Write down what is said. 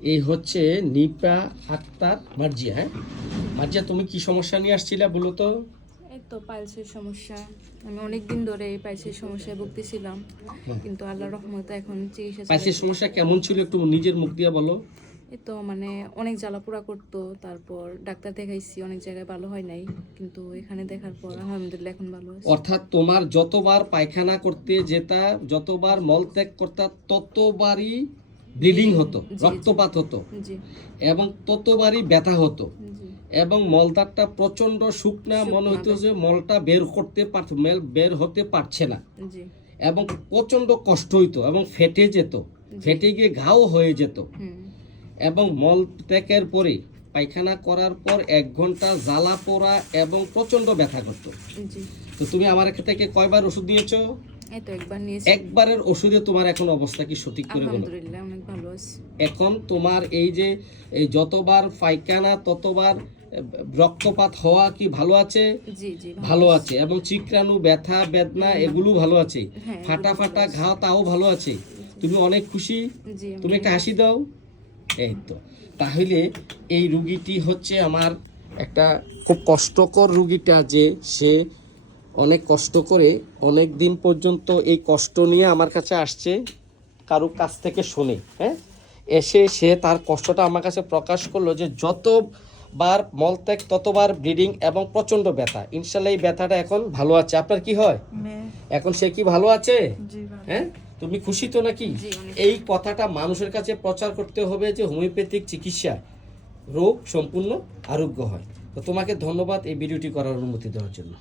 এই হচ্ছে নিপা আক্তার মার্জিয়া। হ্যাঁ মার্জিয়া, তুমি কি সমস্যা নিয়ে আসছিলে বলো তো? এই তো পাইলসের সমস্যা। আমি অনেক দিন ধরে এই পাইলসের সমস্যায় ভুগতেছিলাম, কিন্তু আল্লাহর রহমতে এখন চিকিৎসা পাইলসের চালাচ্ছি। সমস্যা কেমন ছিল একটু নিজের মুখ দিয়ে বলো। এই তো মানে অনেক জ্বালাপোড়া করতো, তারপর ডাক্তার দেখাইছি, অনেক জায়গায় ভালো হয় নাই, কিন্তু এখানে দেখার পর আলহামদুলিল্লাহ এখন ভালো আছে। অর্থাৎ তোমার যতবার পায়খানা করতে যেতা, যতবার মল ত্যাগ করতা, ততবারই ব্লিডিং হতো, জি, রক্তপাত হতো, জি এবং ততবারই ব্যথা হতো, জি এবং মলদারটা প্রচন্ড শুকনা মনে হতো যে মলটা বের করতে পারতো, বের হতে পারছে না, জি এবং প্রচন্ড কষ্ট হইতো এবং ফেটে যেত, ফেটে গিয়ে ঘাও হয়ে যেত। এবং মল ত্যাগের পরে পায়খানা করার পর 1 ঘন্টা জ্বালা পোড়া এবং প্রচন্ড ব্যথা করতো। জি। তো তুমি আমার থেকে কয়বার ওষুধ নিয়েছো? এই তো একবার নিয়েছি। একবারের ওষুধে তোমার এখন অবস্থা কি সঠিক করে বলো? আলহামদুলিল্লাহ অনেক ভালো আছে। এখন তোমার এই যে এই যতবার পায়খানা ততবার রক্তপাত হওয়া কি ভালো আছে? জি জি ভালো আছে। এবং চিকরানু ব্যথা বেদনা এগুলো ভালো আছে, হ্যাঁ, ফাটা এগুলো ফাটা ভালো আছে। ঘাও তাও ভালো আছে। তুমি অনেক খুশি? জি তুমি একটা হাসি দাও। এই তো, তাহলে এই রুগীটি হচ্ছে আমার একটা খুব কষ্টকর রুগীটা, যে সে অনেক কষ্ট করে অনেক দিন পর্যন্ত এই কষ্ট নিয়ে আমার কাছে আসছে, কারো কাছ থেকে শুনে, হ্যাঁ, এসে সে তার কষ্টটা আমার কাছে প্রকাশ করলো যে যতবার মলত্যাগ ততবার ব্লিডিং এবং প্রচণ্ড ব্যথা। ইনশাল্লাহ এই ব্যথাটা এখন ভালো আছে। আপনার কি হয় এখন? সে কি ভালো আছে? হ্যাঁ, তুমি খুশি তো নাকি? এই কথাটা মানুষের কাছে প্রচার করতে হবে যে হোমিওপ্যাথিক চিকিৎসা রোগ সম্পূর্ণ আরোগ্য হয়। তো তোমাকে ধন্যবাদ এই ভিডিওটি করার অনুমতি দেওয়ার জন্য।